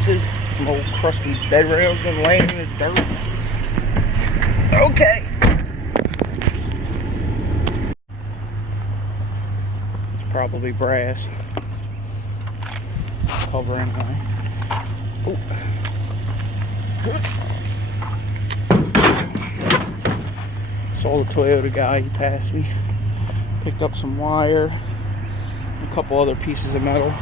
pieces. Some old crusty bed rails been laying in the dirt. Okay. It's probably brass. Cover anyway. Ooh. Saw the Toyota guy, he passed me. Picked up some wire, a couple other pieces of metal.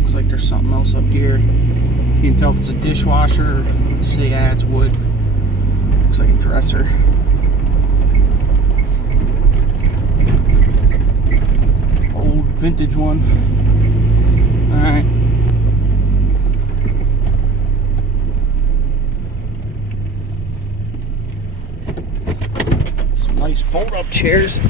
Looks like there's something else up here. Can't tell if it's a dishwasher or, let's see, yeah, it's wood. Looks like a dresser. Old vintage one. Alright. Some nice fold-up chairs.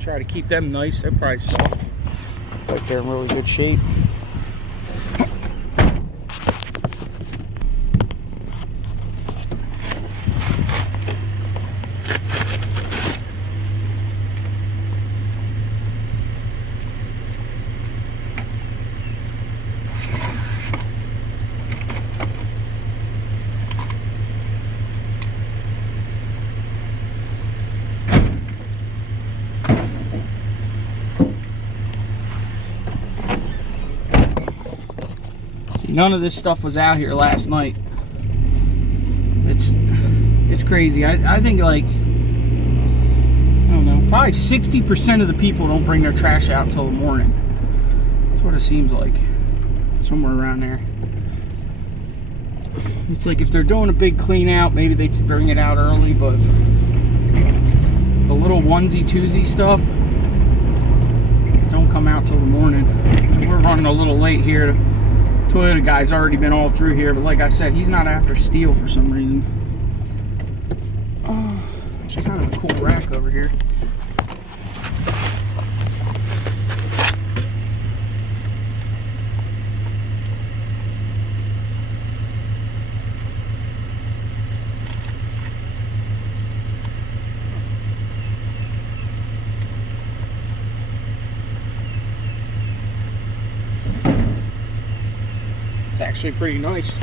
Try to keep them nice. They're probably soft. Like they're in really good shape. None of this stuff was out here last night. It's crazy. I think, like, I don't know, probably 60% of the people don't bring their trash out until the morning. That's what it seems like. Somewhere around there. It's like if they're doing a big clean out, maybe they bring it out early, but the little onesie twosie stuff don't come out till the morning. We're running a little late here. Toyota guy's already been all through here, but like I said, he's not after steel for some reason. Oh, there's kind of a cool rack over here. It's actually pretty nice.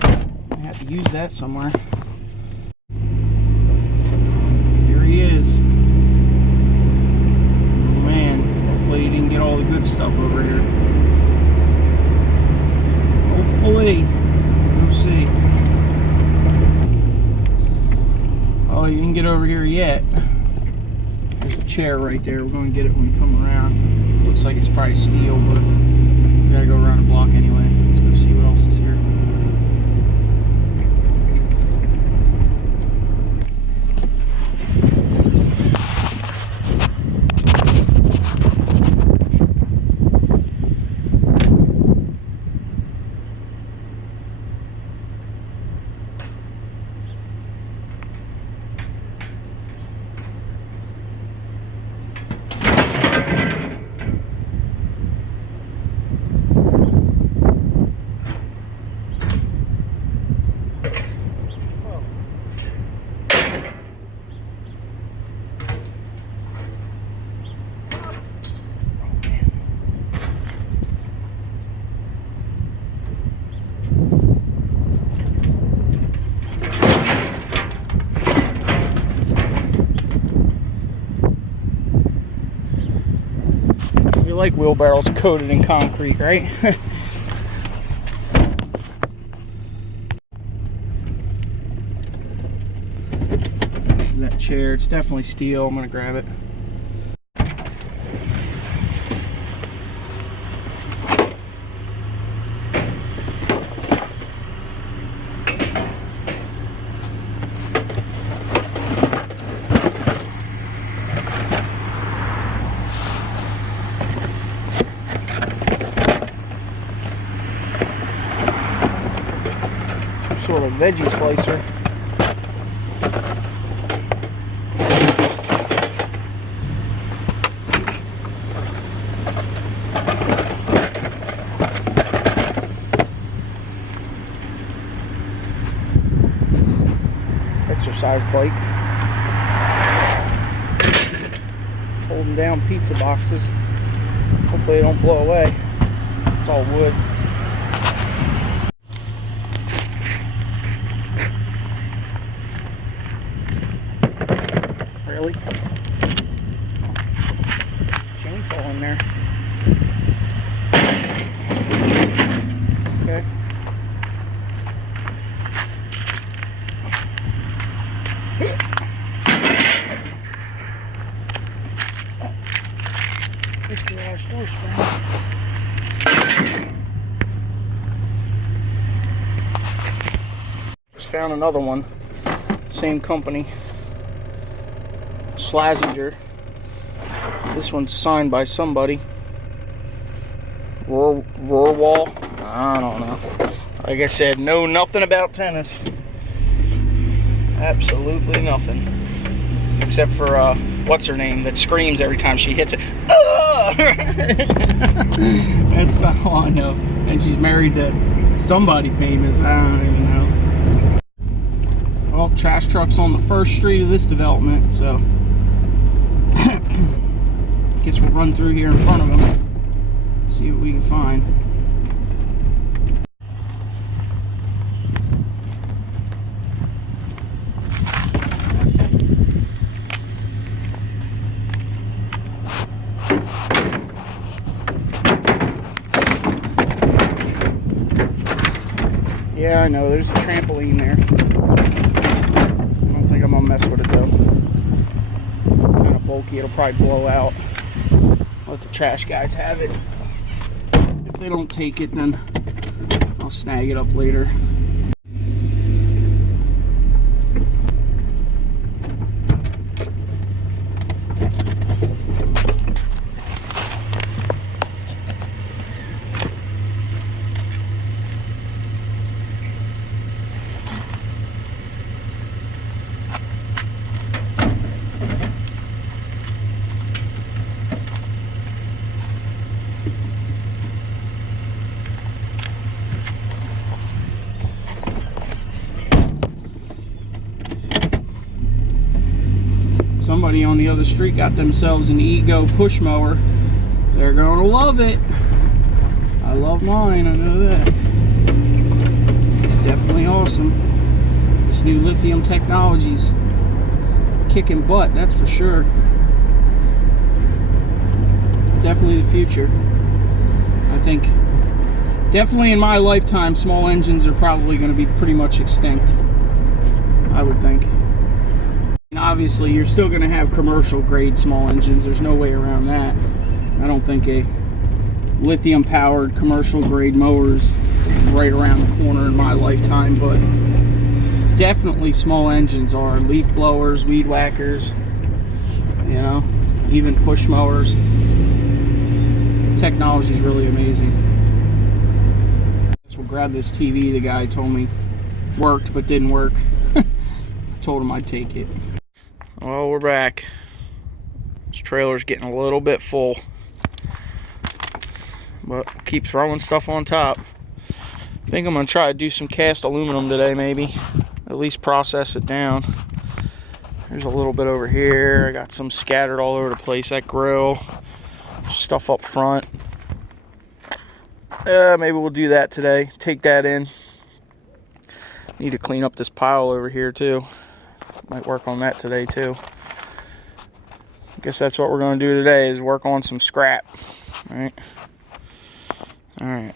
I have to use that somewhere. Here he is. Oh man, hopefully he didn't get all the good stuff over here. Hopefully. We'll see. Oh, he didn't get over here yet. There's a chair right there. We're going to get it when we come around. Looks like it's probably steel, but we gotta go around the block anyway. Let's go see what else is here. You like wheelbarrows coated in concrete, right? That chair, it's definitely steel. I'm gonna grab it. sort of veggie slicer. Exercise bike. Holding down pizza boxes. Hopefully they don't blow away. It's all wood. Really? Chainsaw in there. Okay. This garage door spring. Just found another one. Same company. Slazenger. This one's signed by somebody. Roarwall. I don't know. Like I said, know nothing about tennis. Absolutely nothing. Except for what's her name that screams every time she hits it. That's about all I know. And she's married to somebody famous. I don't even know. Well, trash truck's on the first street of this development, so guess we'll run through here in front of them, see what we can find. Yeah, I know, there's a trampoline there. I don't think I'm gonna mess with it though. Kind of bulky, it'll probably blow out. Let the trash guys have it. If they don't take it, then I'll snag it up later. Somebody on the other street got themselves an Ego push mower. They're gonna love it. I love mine, I know that. It's definitely awesome. This new lithium technology's kicking butt, that's for sure. Definitely the future. I think definitely in my lifetime small engines are probably going to be pretty much extinct, I would think. And obviously you're still going to have commercial grade small engines, there's no way around that. I don't think a lithium powered commercial grade mower's right around the corner in my lifetime, but definitely small engines are. Leaf blowers, weed whackers, you know, even push mowers. Technology is really amazing. So we'll grab this TV the guy told me worked but didn't work. I told him I'd take it. Well, we're back. This trailer's getting a little bit full, but keep throwing stuff on top. I think I'm gonna try to do some cast aluminum today, maybe. At least process it down. There's a little bit over here. I got some scattered all over the place. That grill, stuff up front. Maybe we'll do that today. Take that in. Need to clean up this pile over here too. Might work on that today too. I guess that's what we're going to do today, is work on some scrap. All right. All right.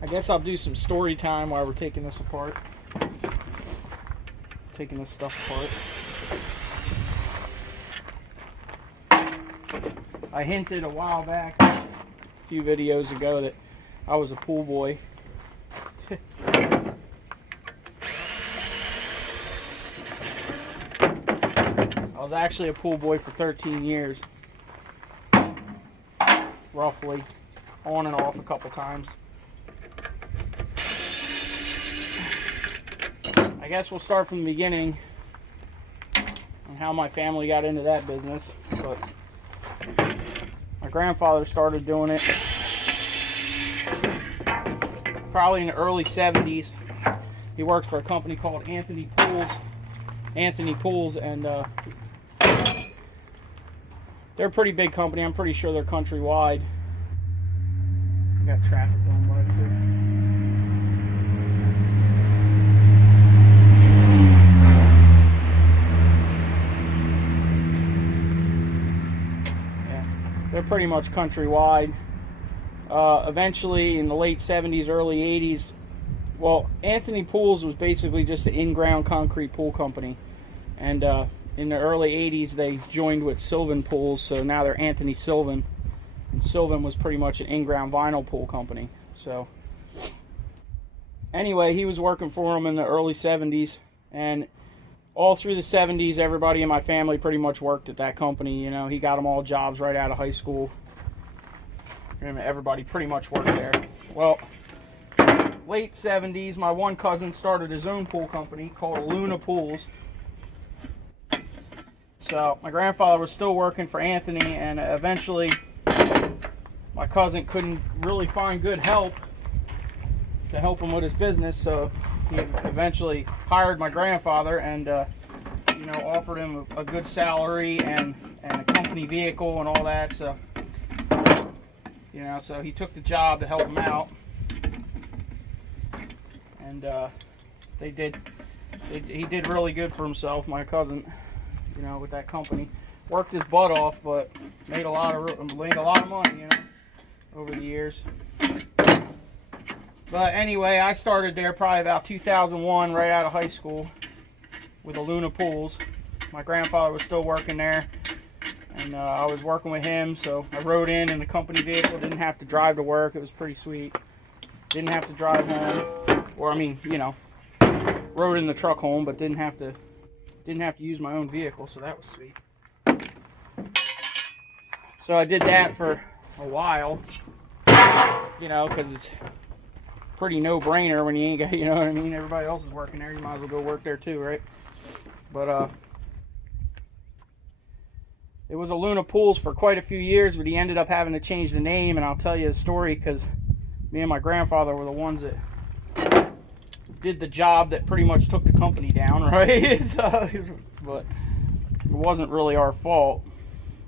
I guess I'll do some story time while we're taking this apart. Taking this stuff apart. I hinted a while back, a few videos ago, that I was a pool boy. I was actually a pool boy for 13 years. Roughly. On and off a couple times. I guess we'll start from the beginning on how my family got into that business. But my grandfather started doing it probably in the early 70s. He worked for a company called Anthony Pools, and they're a pretty big company. I'm pretty sure they're countrywide. We got traffic going by too. They're pretty much countrywide. Eventually, in the late 70s, early 80s, well, Anthony Pools was basically just an in-ground concrete pool company. And in the early 80s, they joined with Sylvan Pools, so now they're Anthony Sylvan. And Sylvan was pretty much an in-ground vinyl pool company. So, anyway, he was working for them in the early 70s, and all through the 70s, everybody in my family pretty much worked at that company. You know, he got them all jobs right out of high school. And everybody pretty much worked there. Well, late 70s, my one cousin started his own pool company called Luna Pools. So my grandfather was still working for Anthony, and eventually my cousin couldn't really find good help to help him with his business, so he eventually hired my grandfather and you know, offered him a good salary and a company vehicle and all that. So, you know, so he took the job to help him out, and he did really good for himself, my cousin. You know, with that company, worked his butt off, but made a lot of money, you know, over the years. But anyway, I started there probably about 2001, right out of high school, with the Luna Pools. My grandfather was still working there, and I was working with him, so I rode in the company vehicle. Didn't have to drive to work. It was pretty sweet. Didn't have to drive home, or I mean, you know, rode in the truck home, but didn't have to use my own vehicle, so that was sweet. So I did that for a while, you know, because it's pretty no-brainer when you ain't got, you know what I mean, everybody else is working there, you might as well go work there too, right? But it was a Luna Pools for quite a few years, but he ended up having to change the name, and I'll tell you the story, because me and my grandfather were the ones that did the job that pretty much took the company down, right? So, but it wasn't really our fault,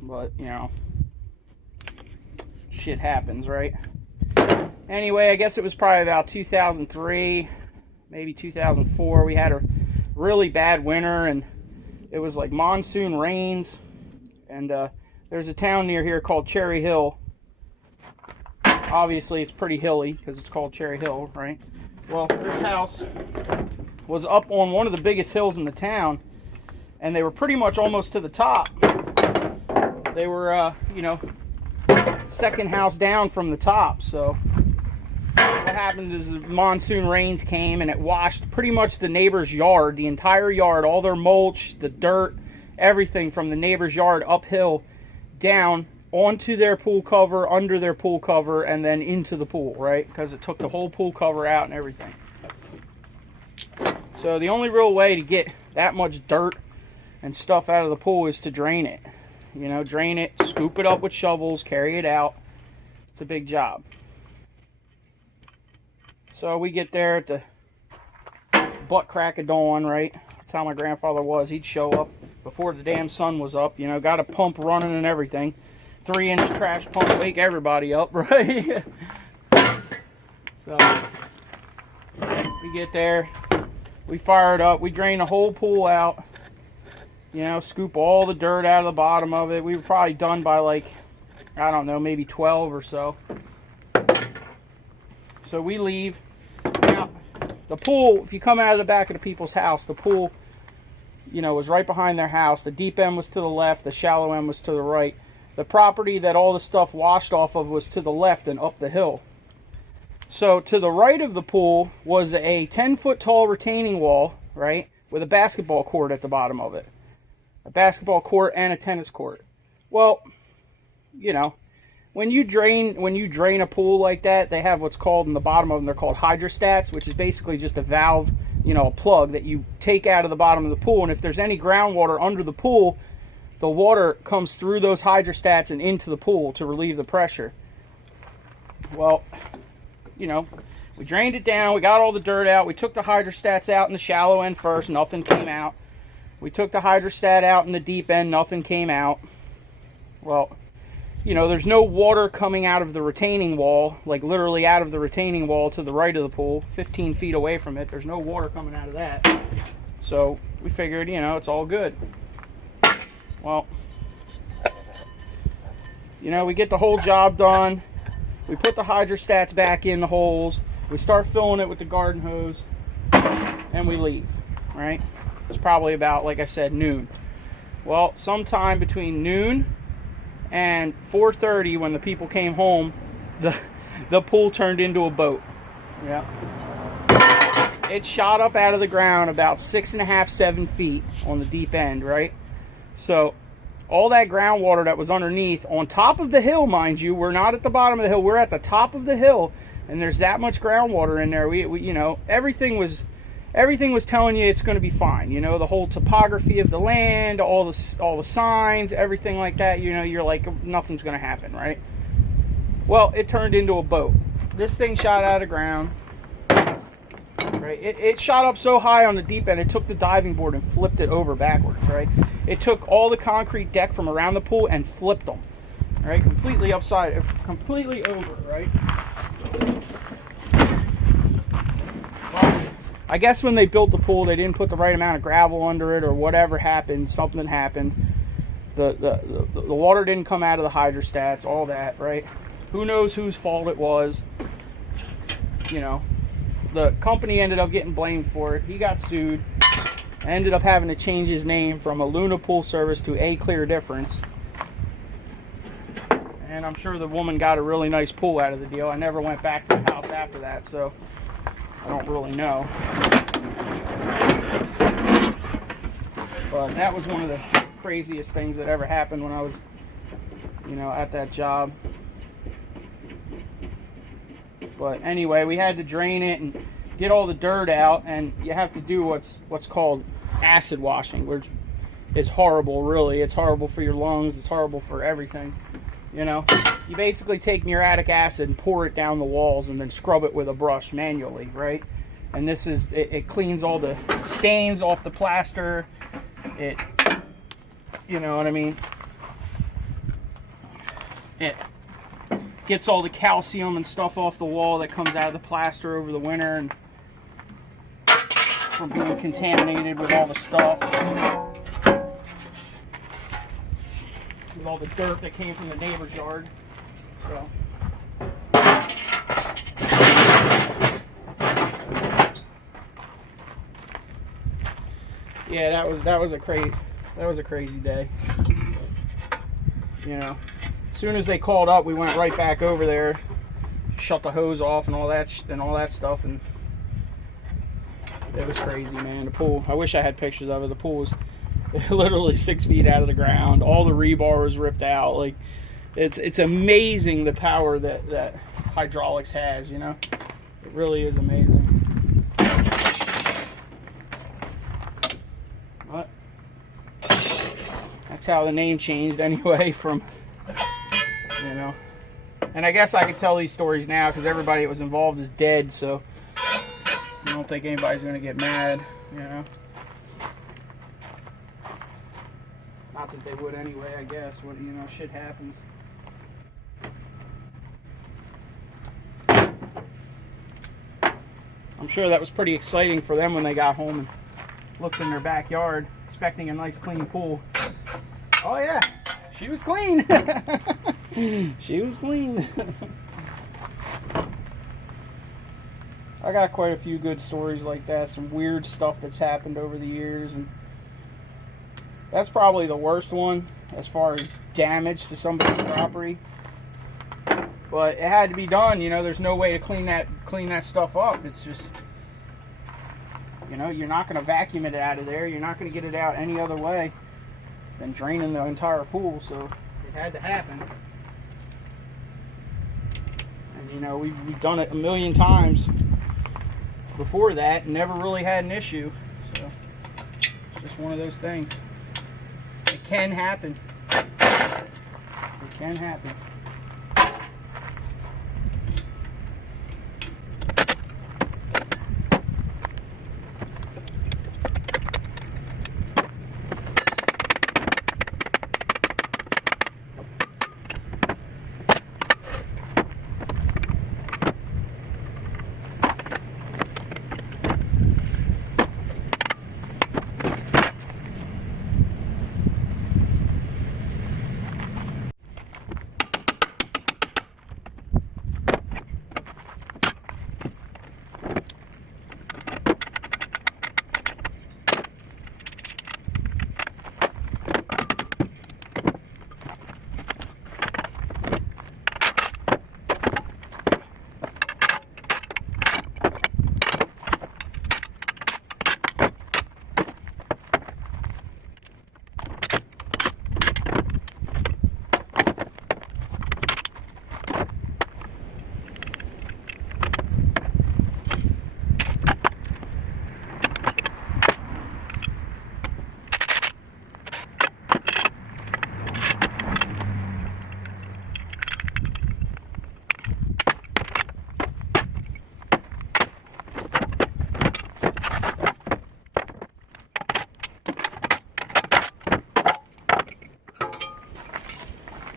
but you know, shit happens, right? Anyway, I guess it was probably about 2003, maybe 2004. We had a really bad winter, and it was like monsoon rains, and there's a town near here called Cherry Hill. Obviously it's pretty hilly because it's called Cherry Hill, right? Well, this house was up on one of the biggest hills in the town, and they were pretty much almost to the top. They were, you know, second house down from the top. So what happened is the monsoon rains came, and it washed pretty much the neighbor's yard, the entire yard, all their mulch, the dirt, everything from the neighbor's yard uphill down onto their pool cover, under their pool cover, and then into the pool, right? Because it took the whole pool cover out and everything. So the only real way to get that much dirt and stuff out of the pool is to drain it. You know, drain it, scoop it up with shovels, carry it out. It's a big job. So we get there at the butt crack of dawn, right? That's how my grandfather was. He'd show up before the damn sun was up, you know, got a pump running and everything. 3-inch trash pump, wake everybody up, right? So we get there, we fire it up, we drain the whole pool out, you know, scoop all the dirt out of the bottom of it. We were probably done by like, I don't know, maybe 12 or so. So we leave. Now, the pool, if you come out of the back of the people's house, the pool, you know, was right behind their house. The deep end was to the left. The shallow end was to the right. The property that all the stuff washed off of was to the left and up the hill. So to the right of the pool was a 10-foot tall retaining wall, right, with a basketball court at the bottom of it. A basketball court and a tennis court. Well, you know, when you drain a pool like that, they have what's called, in the bottom of them, they're called hydrostats, which is basically just a valve, you know, a plug that you take out of the bottom of the pool. And if there's any groundwater under the pool, the water comes through those hydrostats and into the pool to relieve the pressure. Well, you know, we drained it down, we got all the dirt out, we took the hydrostats out in the shallow end first, nothing came out. We took the hydrostat out in the deep end, nothing came out. Well, you know, there's no water coming out of the retaining wall, like literally out of the retaining wall to the right of the pool, 15 feet away from it. There's no water coming out of that. So we figured, you know, it's all good. Well, you know, we get the whole job done. We put the hydrostats back in the holes. We start filling it with the garden hose, and we leave, right? It's probably about, like I said, noon. Well, sometime between noon and 4:30, when the people came home, the pool turned into a boat. Yeah. It shot up out of the ground about 6.5, 7 feet on the deep end, right? So all that groundwater that was underneath, on top of the hill, mind you, we're not at the bottom of the hill, we're at the top of the hill, and there's that much groundwater in there. We you know, everything was telling you it's going to be fine. You know, the whole topography of the land, all the signs, everything like that. You know, you're like, nothing's going to happen, right? Well, it turned into a boat. This thing shot out of the ground. Right? It shot up so high on the deep end, it took the diving board and flipped it over backwards, right? It took all the concrete deck from around the pool and flipped them, right? Completely upside, completely over, right? Well, I guess when they built the pool, they didn't put the right amount of gravel under it, or whatever happened, something happened. The water didn't come out of the hydrostats, all that, right? Who knows whose fault it was, you know. The company ended up getting blamed for it. He got sued. Ended up having to change his name from Luna Pool Service to A Clear Difference. And I'm sure the woman got a really nice pool out of the deal. I never went back to the house after that, so I don't really know. But that was one of the craziest things that ever happened when I was, you know, at that job. But anyway, we had to drain it and get all the dirt out, and you have to do what's called acid washing, which is horrible, really. It's horrible for your lungs. It's horrible for everything. You know, you basically take muriatic acid and pour it down the walls and then scrub it with a brush manually, right? And this is, it cleans all the stains off the plaster. It, you know what I mean? It gets all the calcium and stuff off the wall that comes out of the plaster over the winter, and from being contaminated with all the stuff, with all the dirt that came from the neighbor's yard. So yeah, that was a crazy day. You know, as soon as they called up, we went right back over there, shut the hose off and all that stuff, and it was crazy, man. The pool, I wish I had pictures of it. The pool was literally 6 feet out of the ground. All the rebar was ripped out. Like, it's amazing the power that hydraulics has, you know. It really is amazing. But that's how the name changed anyway, from, you know. And I guess I could tell these stories now because everybody that was involved is dead, so I don't think anybody's going to get mad, you know. Not that they would anyway, I guess. What, you know, shit happens. I'm sure that was pretty exciting for them when they got home and looked in their backyard, expecting a nice clean pool. Oh yeah, she was clean. She was clean. I got quite a few good stories like that. Some weird stuff that's happened over the years, and that's probably the worst one as far as damage to somebody's property. But it had to be done. You know, there's no way to clean that stuff up. It's just, you know, you're not going to vacuum it out of there. You're not going to get it out any other way than draining the entire pool. So it had to happen. And, you know, we've done it a million times before that and never really had an issue. So it's just one of those things. It can happen. It can happen.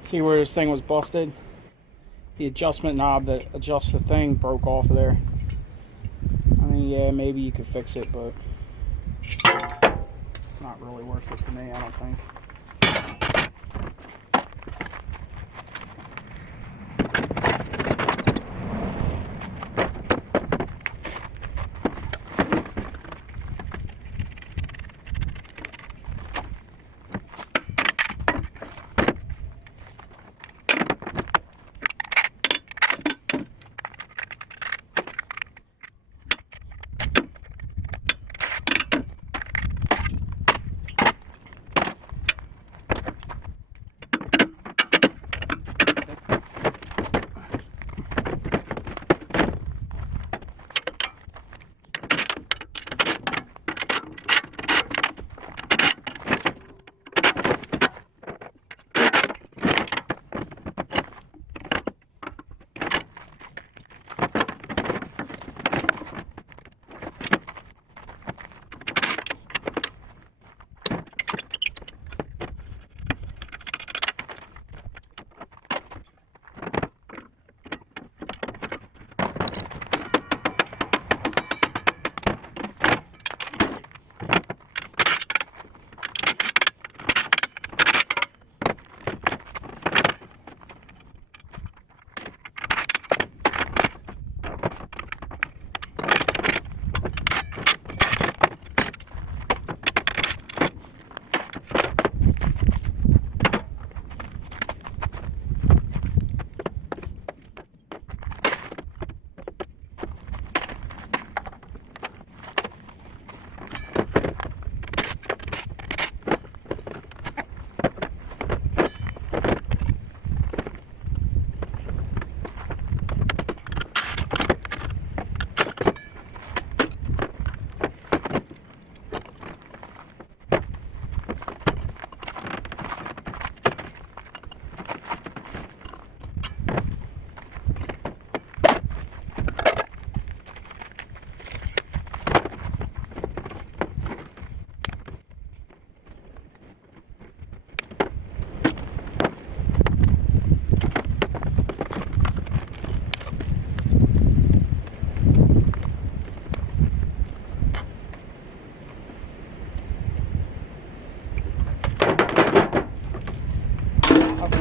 See where this thing was busted? The adjustment knob that adjusts the thing broke off of there. I mean, yeah, maybe you could fix it, but it's not really worth it for me, I don't think.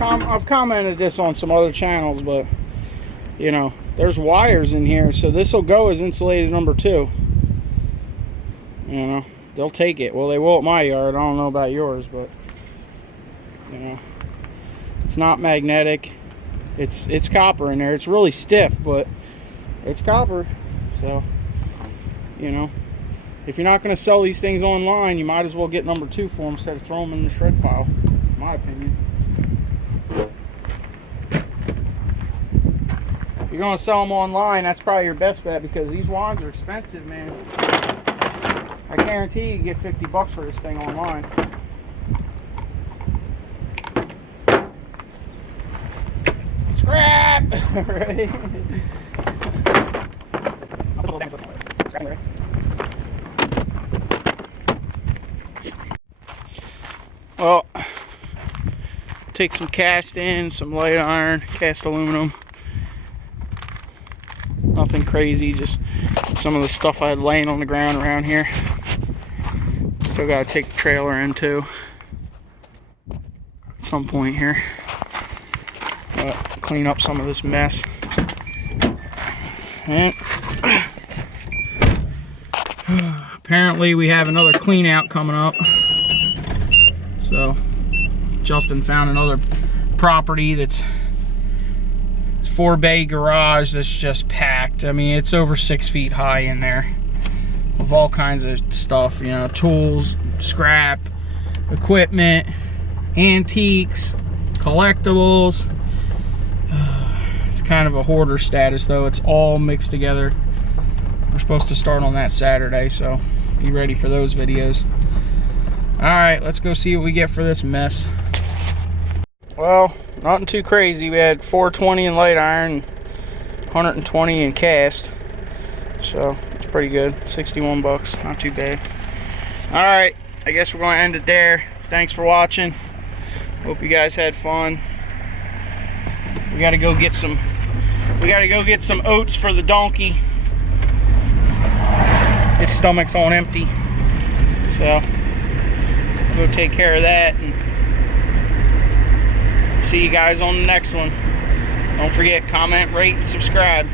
I've commented this on some other channels, but you know, there's wires in here, so this will go as insulated number 2. You know, they'll take it. Well, they will at my yard. I don't know about yours, but you know, it's not magnetic. It's copper in there. It's really stiff, but it's copper. So, you know, if you're not going to sell these things online, you might as well get number 2 for them instead of throwing them in the shred pile, in my opinion. If you're going to sell them online, that's probably your best bet, because these wands are expensive, man. I guarantee you get 50 bucks for this thing online. Scrap! Right? Well, take some cast in, some light iron, cast aluminum. Nothing crazy, just some of the stuff I had laying on the ground around here. Still gotta take the trailer in too at some point here. Clean up some of this mess. And apparently we have another clean out coming up. So Justin found another property that's 4-bay garage that's just packed. I mean, it's over 6 feet high in there with all kinds of stuff, you know, tools, scrap, equipment, antiques, collectibles. It's kind of a hoarder status though. It's all mixed together. We're supposed to start on that Saturday, so be ready for those videos. All right, let's go see what we get for this mess. Well, nothing too crazy. We had 420 in light iron, 120 in cast, so it's pretty good. 61 bucks, not too bad. All right, I guess we're going to end it there. Thanks for watching. Hope you guys had fun. We got to go get some. We got to go get some oats for the donkey. His stomach's on empty, so go take care of that. And see you guys on the next one. Don't forget, comment, rate, and subscribe.